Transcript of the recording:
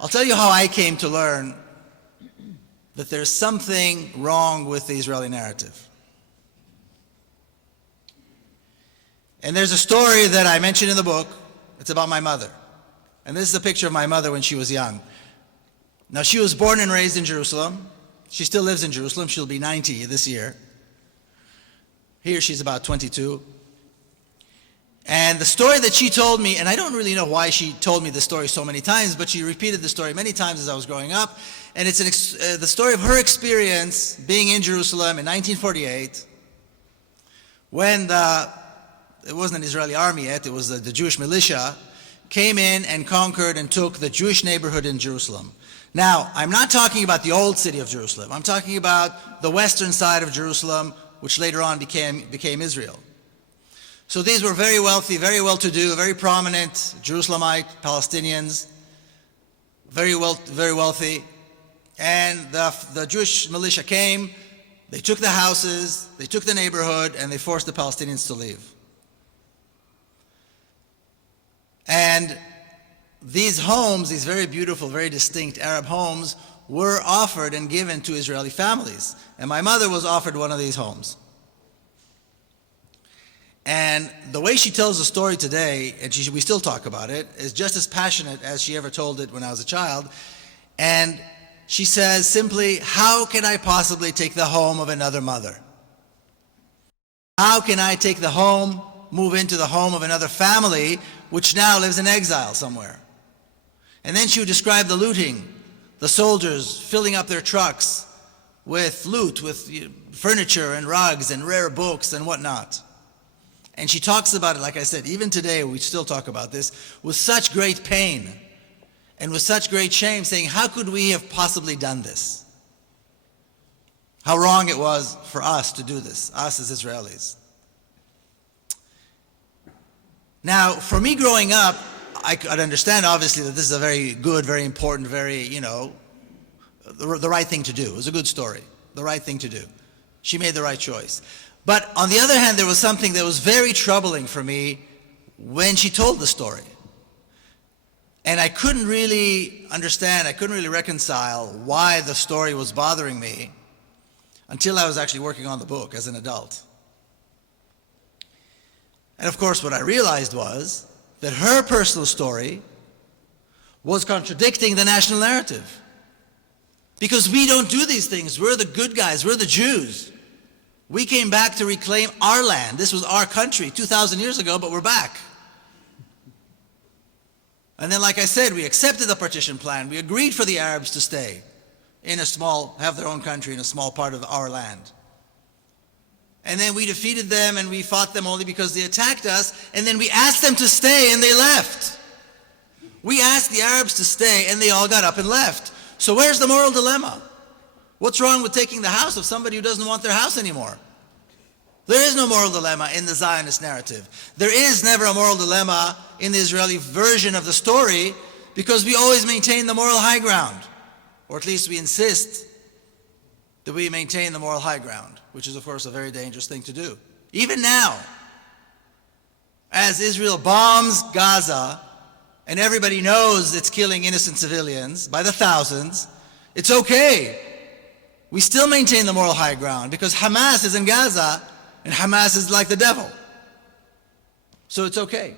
I'll tell you how I came to learn that there's something wrong with the Israeli narrative. And there's a story that I mentioned in the book. It's about my mother. And this is a picture of my mother when she was young. Now, she was born and raised in Jerusalem. She still lives in Jerusalem. She'll be 90 this year. Here she's about 22. And the story that she told me, and I don't really know why she told me this story so many times, but she repeated the story many times as I was growing up. And it's the story of her experience being in Jerusalem in 1948 when it wasn't an Israeli army yet, it was the Jewish militia, came in and conquered and took the Jewish neighborhood in Jerusalem. Now, I'm not talking about the old city of Jerusalem. I'm talking about the western side of Jerusalem, which later on became Israel. So these were very wealthy, very well-to-do, very prominent Jerusalemite Palestinians, very wealthy. And the Jewish militia came, they took the houses, they took the neighborhood, and they forced the Palestinians to leave. And these homes, these very beautiful, very distinct Arab homes, were offered and given to Israeli families. And my mother was offered one of these homes. And the way she tells the story today, and we still talk about it, is just as passionate as she ever told it when I was a child. And she says simply, how can I possibly take the home of another mother? How can I take the home, move into the home of another family, which now lives in exile somewhere? And then she would describe the looting, the soldiers filling up their trucks with loot, with furniture and rugs and rare books and whatnot. And she talks about it, like I said, even today we still talk about this, with such great pain and with such great shame, saying, how could we have possibly done this? How wrong it was for us to do this, us as Israelis. Now, for me growing up, I could understand, obviously, that this is a very good, very important, very, the right thing to do. It was a good story, the right thing to do. She made the right choice. But on the other hand, there was something that was very troubling for me when she told the story. And I couldn't really understand, I couldn't really reconcile why the story was bothering me until I was actually working on the book as an adult. And of course, what I realized was that her personal story was contradicting the national narrative. Because we don't do these things. We're the good guys. We're the Jews. We came back to reclaim our land. This was our country 2,000 years ago, but we're back. And then, like I said, we accepted the partition plan. We agreed for the Arabs to stay in have their own country in a small part of our land. And then we defeated them and we fought them only because they attacked us. And then we asked them to stay and they left. We asked the Arabs to stay and they all got up and left. So where's the moral dilemma? What's wrong with taking the house of somebody who doesn't want their house anymore? There is no moral dilemma in the Zionist narrative. There is never a moral dilemma in the Israeli version of the story because we always maintain the moral high ground. Or at least we insist that we maintain the moral high ground, which is, of course, a very dangerous thing to do. Even now, as Israel bombs Gaza, and everybody knows it's killing innocent civilians by the thousands, it's okay. We still maintain the moral high ground because Hamas is in Gaza, and Hamas is like the devil. So it's okay.